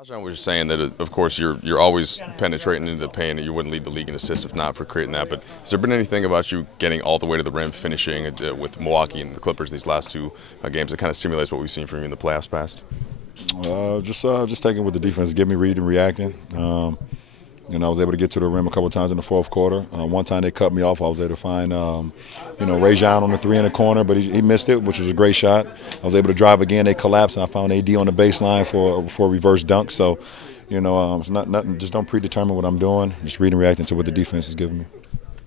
Rajan was just saying that, of course, you're always penetrating into the paint, and you wouldn't lead the league in assists if not for creating that. But has there been anything about you getting all the way to the rim, finishing with Milwaukee and the Clippers these last two games that kind of stimulates what we've seen from you in the playoffs past? Just taking what the defense give me, reading, reacting. I was able to get to the rim a couple of times in the fourth quarter. One time they cut me off. I was able to find, Rajon on the three in the corner, but he missed it, which was a great shot. I was able to drive again. They collapsed, and I found AD on the baseline for a reverse dunk. So, it's not nothing. Just don't predetermine what I'm doing. Just reading, reacting to what the defense is giving me.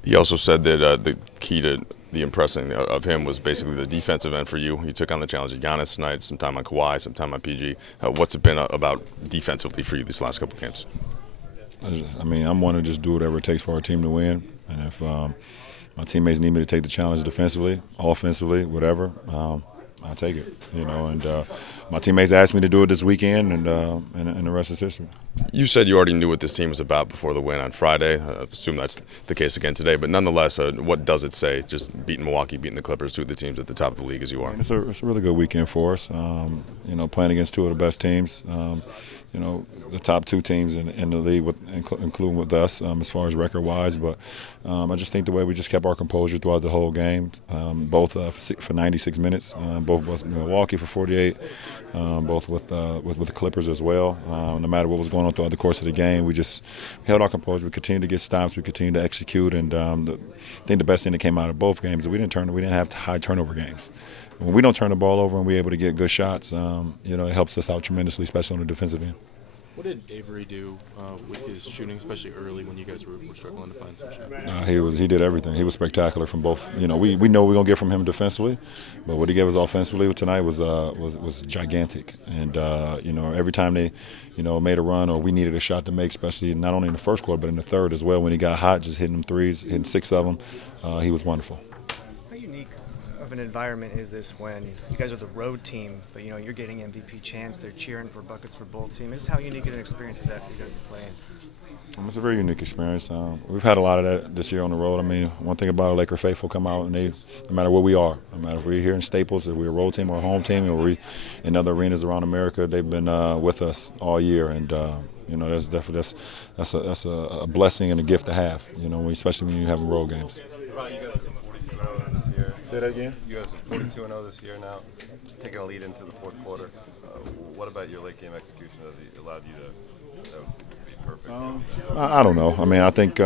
He also said that the key to the impressing of him was basically the defensive end for you. You took on the challenge of Giannis tonight, some time on Kawhi, some time on PG. What's it been about defensively for you these last couple of games? I'm one to just do whatever it takes for our team to win. And if my teammates need me to take the challenge defensively, offensively, whatever, I'll take it. And my teammates asked me to do it this weekend, and the rest is history. You said you already knew what this team was about before the win on Friday. I assume that's the case again today. But nonetheless, what does it say, just beating Milwaukee, beating the Clippers, two of the teams at the top of the league as you are? It's a really good weekend for us. Playing against two of the best teams. The top two teams in the league, including with us, as far as record-wise. But I just think the way we just kept our composure throughout the whole game, both for 96 minutes, both with Milwaukee for 48, both with the Clippers as well. No matter what was going on throughout the course of the game, we just held our composure. We continued to get stops. We continued to execute. And I think the best thing that came out of both games is we didn't have high turnover games. When we don't turn the ball over and we're able to get good shots, it helps us out tremendously, especially on the defensive end. What did Avery do with his shooting, especially early when you guys were struggling to find some shot? He did everything. He was spectacular from both. We know we're gonna get from him defensively, but what he gave us offensively tonight was gigantic. And every time they made a run or we needed a shot to make, especially not only in the first quarter but in the third as well, when he got hot, just hitting them threes, hitting 6 of them, he was wonderful. How unique of an environment is this when you guys are the road team, but you're getting MVP chants, they're cheering for buckets for both teams? How unique an experience is that for you guys to play in? It's a very unique experience. We've had a lot of that this year on the road. One thing about a Laker faithful come out, and no matter where we are, no matter if we're here in Staples, if we're a road team or a home team, or we in other arenas around America, they've been with us all year, and that's definitely that's a blessing and a gift to have. Especially when you have road games. Say that again? You guys are 42-0 this year now, taking a lead into the fourth quarter. What about your late game execution that allowed you to be perfect? I don't know. I think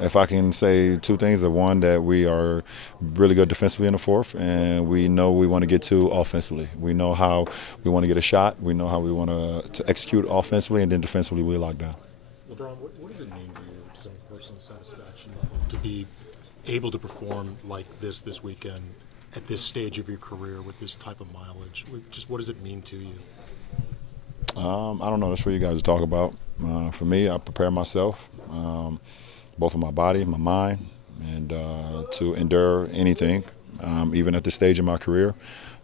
if I can say two things, one, that we are really good defensively in the fourth, and we know we want to get to offensively. We know how we want to get a shot. We know how we want to execute offensively, and then defensively we lock down. LeBron, what does it mean to you, just on a personal satisfaction level, to be able to perform like this weekend at this stage of your career with this type of mileage? Just what does it mean to you? I don't know. That's for you guys to talk about. For me, I prepare myself, both of my body, my mind, and to endure anything, even at this stage in my career.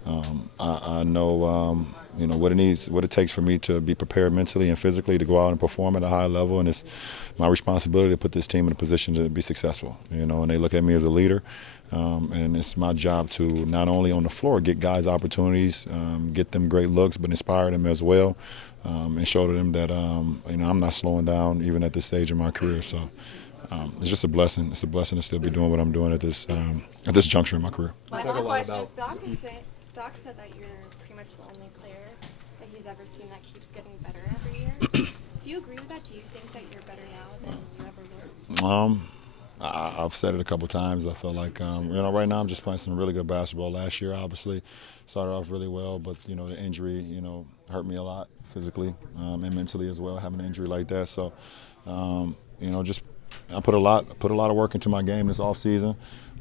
I know what it takes for me to be prepared mentally and physically to go out and perform at a high level, and it's my responsibility to put this team in a position to be successful. And they look at me as a leader, and it's my job to not only on the floor get guys opportunities, get them great looks, but inspire them as well, and show to them that I'm not slowing down even at this stage in my career. So it's just a blessing. It's a blessing to still be doing what I'm doing at this juncture in my career. Last question. Doc said that you're pretty much the only player that he's ever seen that keeps getting better every year. Do you agree with that? Do you think that you're better now than you ever were? I've said it a couple times. I feel like right now I'm just playing some really good basketball. Last year, obviously, started off really well, but the injury hurt me a lot physically and mentally as well. Having an injury like that, so just I put a lot of work into my game this off season.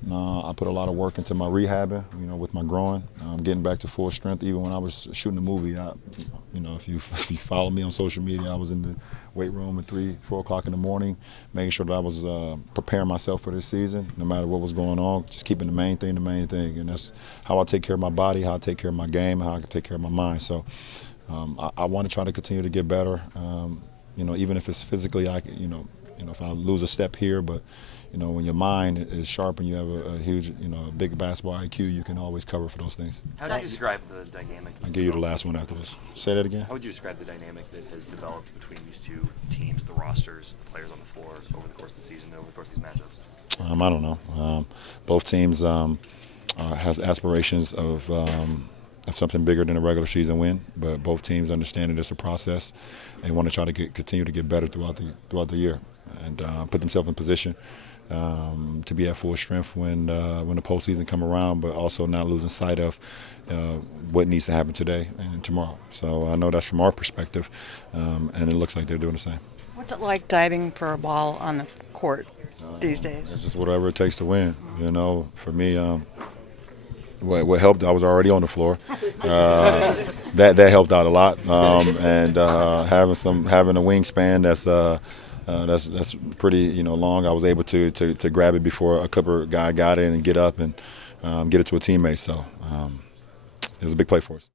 I put a lot of work into my rehabbing, with my growing, getting back to full strength. Even when I was shooting the movie, if you follow me on social media, I was in the weight room at 3, 4 o'clock in the morning, making sure that I was preparing myself for this season, no matter what was going on, just keeping the main thing, and that's how I take care of my body, how I take care of my game, how I can take care of my mind. So I want to try to continue to get better, even if it's physically, if I lose a step here, but when your mind is sharp and you have a huge, a big basketball IQ, you can always cover for those things. How do you describe the dynamic? I'll give you the last one after this. Say that again. How would you describe the dynamic that has developed between these two teams, the rosters, the players on the floor, over the course of the season, over the course of these matchups? I don't know. Both teams has aspirations of something bigger than a regular season win, but both teams understand that it's a process and want to try to continue to get better throughout the year and put themselves in position to be at full strength when the postseason come around, but also not losing sight of what needs to happen today and tomorrow. So I know that's from our perspective, and it looks like they're doing the same. What's it like diving for a ball on the court these days? It's just whatever it takes to win. For me, what helped, I was already on the floor. That helped out a lot, and having a wingspan that's pretty long. I was able to grab it before a Clipper guy got it and get up and get it to a teammate. So it was a big play for us.